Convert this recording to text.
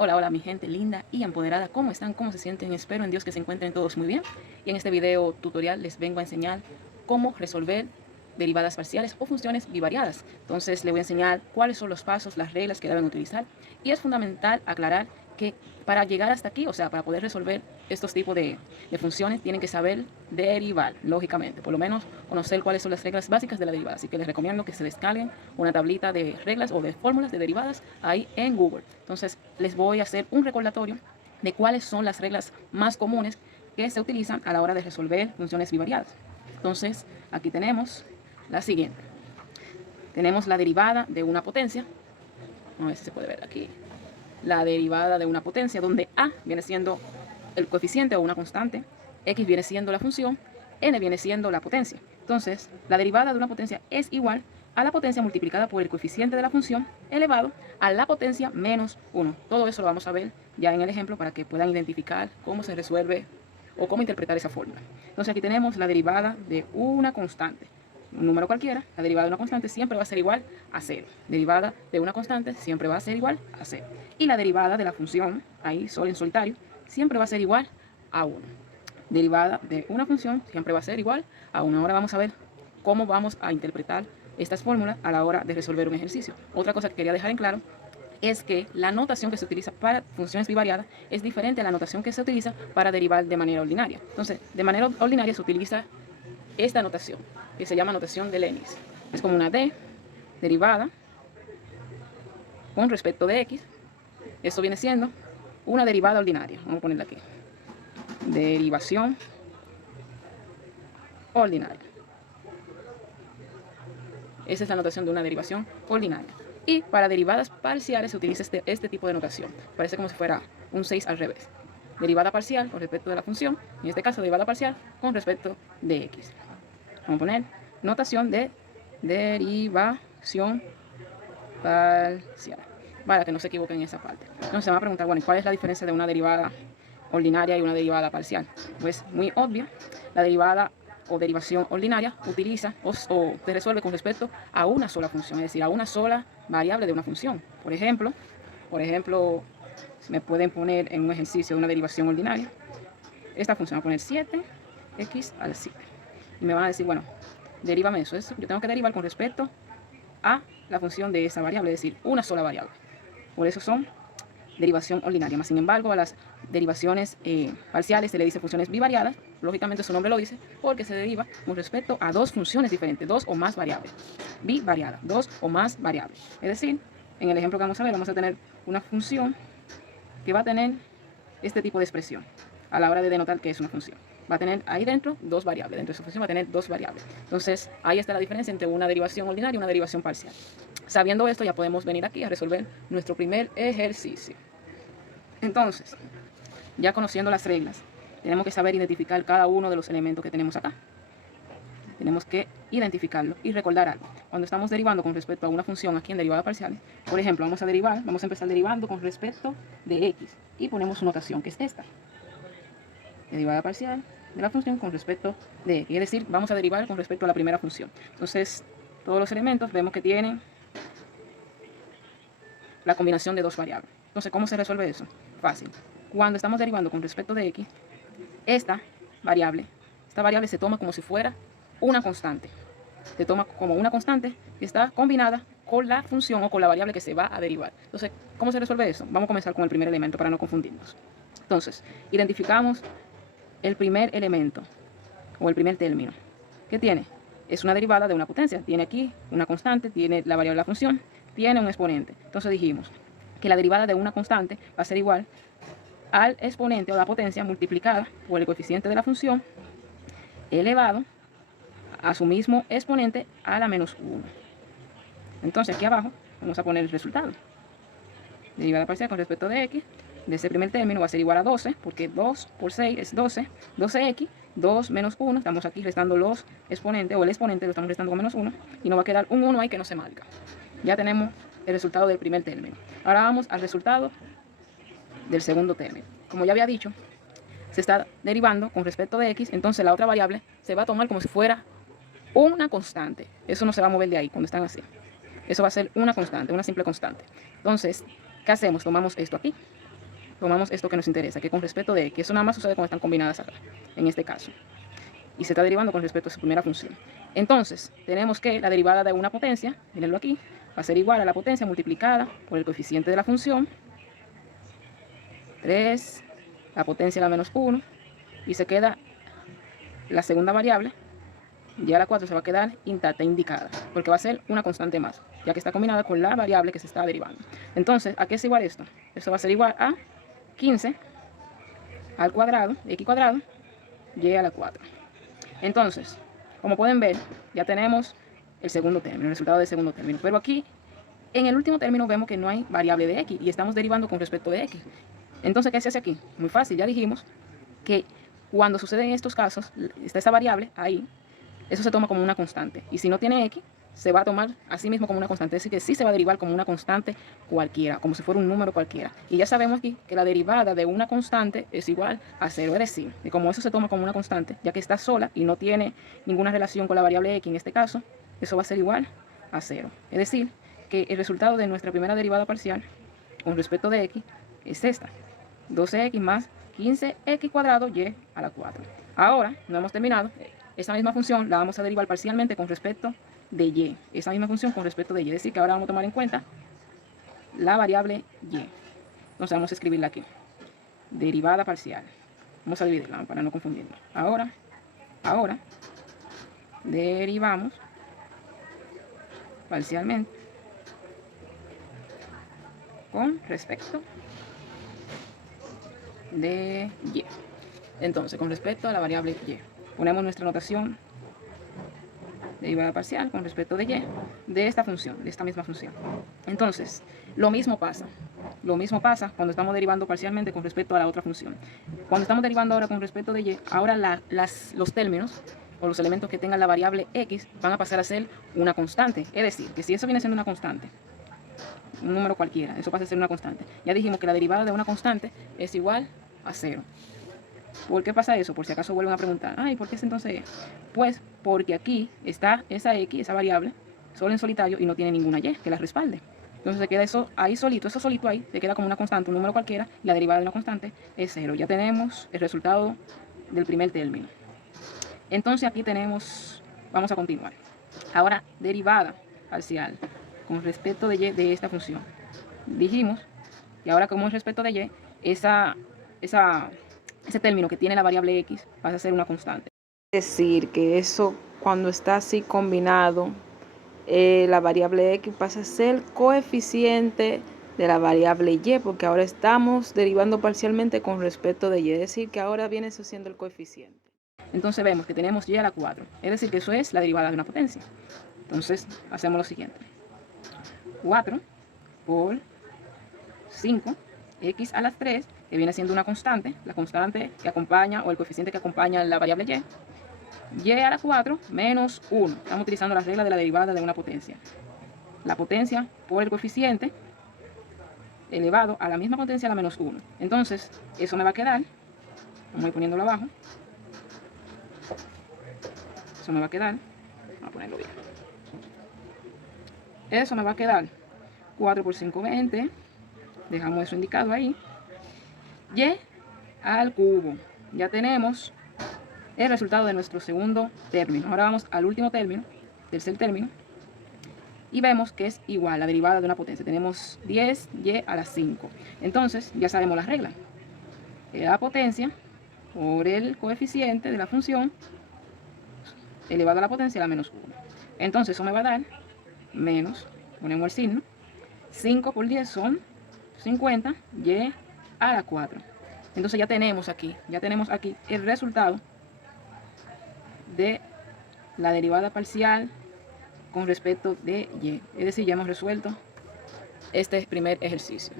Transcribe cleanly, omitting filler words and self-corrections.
Hola, hola mi gente linda y empoderada, ¿cómo están? ¿Cómo se sienten? Espero en Dios que se encuentren todos muy bien. Y en este video tutorial les vengo a enseñar cómo resolver derivadas parciales o funciones bivariadas. Entonces les voy a enseñar cuáles son los pasos, las reglas que deben utilizar. Y es fundamental aclarar que para llegar hasta aquí, o sea, para poder resolver estos tipos de funciones, tienen que saber derivar, lógicamente. Por lo menos conocer cuáles son las reglas básicas de la derivada. Así que les recomiendo que se descarguen una tablita de reglas o de fórmulas de derivadas ahí en Google. Entonces les voy a hacer un recordatorio de cuáles son las reglas más comunes que se utilizan a la hora de resolver funciones bivariadas. Entonces aquí tenemos la siguiente. Tenemos la derivada de una potencia. A ver si se puede ver aquí. La derivada de una potencia donde a viene siendo el coeficiente o una constante, x viene siendo la función, n viene siendo la potencia. Entonces, la derivada de una potencia es igual a la potencia multiplicada por el coeficiente de la función elevado a la potencia menos 1. Todo eso lo vamos a ver ya en el ejemplo para que puedan identificar cómo se resuelve o cómo interpretar esa fórmula. Entonces aquí tenemos la derivada de una constante. Un número cualquiera, la derivada de una constante siempre va a ser igual a 0. Derivada de una constante siempre va a ser igual a 0. Y la derivada de la función, ahí sol en solitario, siempre va a ser igual a 1. Derivada de una función siempre va a ser igual a 1. Ahora vamos a ver cómo vamos a interpretar estas fórmulas a la hora de resolver un ejercicio. Otra cosa que quería dejar en claro es que la notación que se utiliza para funciones bivariadas es diferente a la notación que se utiliza para derivar de manera ordinaria. Entonces, de manera ordinaria se utiliza esta notación, que se llama notación de Leibniz. Es como una d derivada con respecto de x. Eso viene siendo una derivada ordinaria. Vamos a ponerla aquí. Derivación ordinaria. Esa es la notación de una derivación ordinaria. Y para derivadas parciales se utiliza este tipo de notación. Parece como si fuera un 6 al revés. Derivada parcial con respecto de la función. En este caso, derivada parcial con respecto de x. Vamos a poner notación de derivación parcial, para que no se equivoquen en esa parte. Entonces se van a preguntar, bueno, ¿cuál es la diferencia de una derivada ordinaria y una derivada parcial? Pues muy obvia. La derivada o derivación ordinaria utiliza o se resuelve con respecto a una sola función, es decir, a una sola variable de una función. Por ejemplo, me pueden poner en un ejercicio de una derivación ordinaria esta función, voy a poner 7x al 7. Y me van a decir, bueno, derívame eso. Yo tengo que derivar con respecto a la función de esa variable, es decir, una sola variable. Por eso son derivación ordinaria. Más sin embargo, a las derivaciones parciales se le dice funciones bivariadas. Lógicamente su nombre lo dice porque se deriva con respecto a dos funciones diferentes, dos o más variables. Bivariada, dos o más variables. Es decir, en el ejemplo que vamos a ver, vamos a tener una función que va a tener este tipo de expresión a la hora de denotar que es una función. Va a tener ahí dentro dos variables. Dentro de esa función va a tener dos variables. Entonces, ahí está la diferencia entre una derivación ordinaria y una derivación parcial. Sabiendo esto, ya podemos venir aquí a resolver nuestro primer ejercicio. Entonces, ya conociendo las reglas, tenemos que saber identificar cada uno de los elementos que tenemos acá. Tenemos que identificarlo y recordar algo. Cuando estamos derivando con respecto a una función aquí en derivada parcial, por ejemplo, vamos a empezar derivando con respecto de x y ponemos su notación, que es esta. Derivada parcial de la función con respecto de x, es decir, vamos a derivar con respecto a la primera función. Entonces, todos los elementos vemos que tienen la combinación de dos variables. Entonces, ¿cómo se resuelve eso? Fácil. Cuando estamos derivando con respecto de x, esta variable se toma como si fuera una constante. Se toma como una constante que está combinada con la función o con la variable que se va a derivar. Entonces, ¿cómo se resuelve eso? Vamos a comenzar con el primer elemento para no confundirnos. Entonces, identificamos el primer elemento o el primer término. ¿Qué tiene? Es una derivada de una potencia. Tiene aquí una constante, tiene la variable de la función, tiene un exponente. Entonces dijimos que la derivada de una constante va a ser igual al exponente o la potencia multiplicada por el coeficiente de la función elevado a su mismo exponente a la menos 1. Entonces aquí abajo vamos a poner el resultado. Derivada parcial con respecto de x de ese primer término va a ser igual a 12, porque 2 por 6 es 12, 12x, 2 menos 1, estamos aquí restando los exponentes, o el exponente lo estamos restando con menos 1, y nos va a quedar un 1 ahí que no se marca. Ya tenemos el resultado del primer término. Ahora vamos al resultado del segundo término. Como ya había dicho, se está derivando con respecto de x, entonces la otra variable se va a tomar como si fuera una constante. Eso no se va a mover de ahí cuando están así. Eso va a ser una constante, una simple constante. Entonces, ¿qué hacemos? Tomamos esto aquí tomamos esto que nos interesa, que con respecto de x, eso nada más sucede cuando están combinadas acá, en este caso. Y se está derivando con respecto a su primera función. Entonces, tenemos que la derivada de una potencia, mírenlo aquí, va a ser igual a la potencia multiplicada por el coeficiente de la función, 3, la potencia a la menos 1, y se queda la segunda variable, y a la 4 se va a quedar intacta, indicada, porque va a ser una constante más, ya que está combinada con la variable que se está derivando. Entonces, ¿a qué es igual esto? Esto va a ser igual a 15 al cuadrado, x cuadrado, y a la 4. Entonces, como pueden ver, ya tenemos el segundo término, el resultado del segundo término. Pero aquí, en el último término, vemos que no hay variable de x y estamos derivando con respecto de x. Entonces, ¿qué se hace aquí? Muy fácil, ya dijimos que cuando suceden estos casos, está esa variable ahí, eso se toma como una constante. Y si no tiene x, se va a tomar a sí mismo como una constante. Es decir, que sí se va a derivar como una constante cualquiera, como si fuera un número cualquiera. Y ya sabemos aquí que la derivada de una constante es igual a 0. Es decir, que como eso se toma como una constante, ya que está sola y no tiene ninguna relación con la variable x en este caso, eso va a ser igual a 0. Es decir, que el resultado de nuestra primera derivada parcial con respecto de x es esta. 12x más 15x cuadrado y a la 4. Ahora, no hemos terminado. Esa misma función la vamos a derivar parcialmente con respecto de y. Esa misma función con respecto de y. Es decir, que ahora vamos a tomar en cuenta la variable y. Entonces vamos a escribirla aquí. Derivada parcial. Vamos a dividirla para no confundirnos. Ahora, derivamos parcialmente con respecto de y. Entonces, con respecto a la variable y, ponemos nuestra notación derivada parcial con respecto de y de esta función, de esta misma función. Entonces, lo mismo pasa cuando estamos derivando parcialmente con respecto a la otra función. Cuando estamos derivando ahora con respecto de y, ahora los términos o los elementos que tengan la variable x van a pasar a ser una constante. Es decir, que si eso viene siendo una constante, un número cualquiera, eso pasa a ser una constante. Ya dijimos que la derivada de una constante es igual a 0. ¿Por qué pasa eso? Por si acaso vuelven a preguntar, ay, ¿por qué es entonces? Pues porque aquí está esa x, esa variable, solo en solitario y no tiene ninguna y que la respalde. Entonces se queda eso ahí solito, eso solito ahí, se queda como una constante, un número cualquiera, y la derivada de una constante es 0. Ya tenemos el resultado del primer término. Entonces aquí tenemos, vamos a continuar. Ahora, derivada parcial con respecto de y de esta función. Dijimos que ahora como respecto de y, ese término que tiene la variable x pasa a ser una constante. Es decir, que eso cuando está así combinado, la variable x pasa a ser coeficiente de la variable y, porque ahora estamos derivando parcialmente con respecto de y, es decir, que ahora viene eso siendo el coeficiente. Entonces vemos que tenemos y a la 4, es decir, que eso es la derivada de una potencia. Entonces hacemos lo siguiente. 4 por 5, x a las 3, que viene siendo una constante, la constante que acompaña o el coeficiente que acompaña la variable y a la 4 menos 1. Estamos utilizando la regla de la derivada de una potencia. La potencia por el coeficiente elevado a la misma potencia a la menos 1. Entonces, eso me va a quedar, vamos a ir poniéndolo abajo, eso me va a quedar, vamos a ponerlo bien. Eso me va a quedar 4 por 5, 20. Dejamos eso indicado ahí. Y al cubo. Ya tenemos el resultado de nuestro segundo término. Ahora vamos al último término, tercer término. Y vemos que es igual la derivada de una potencia. Tenemos 10y a la 5. Entonces, ya sabemos la regla. La potencia por el coeficiente de la función elevado a la potencia a la menos 1. Entonces, eso me va a dar menos, ponemos el signo, 5 por 10 son 50 y a la 4. Entonces ya tenemos aquí el resultado de la derivada parcial con respecto de y. Es decir, ya hemos resuelto este primer ejercicio.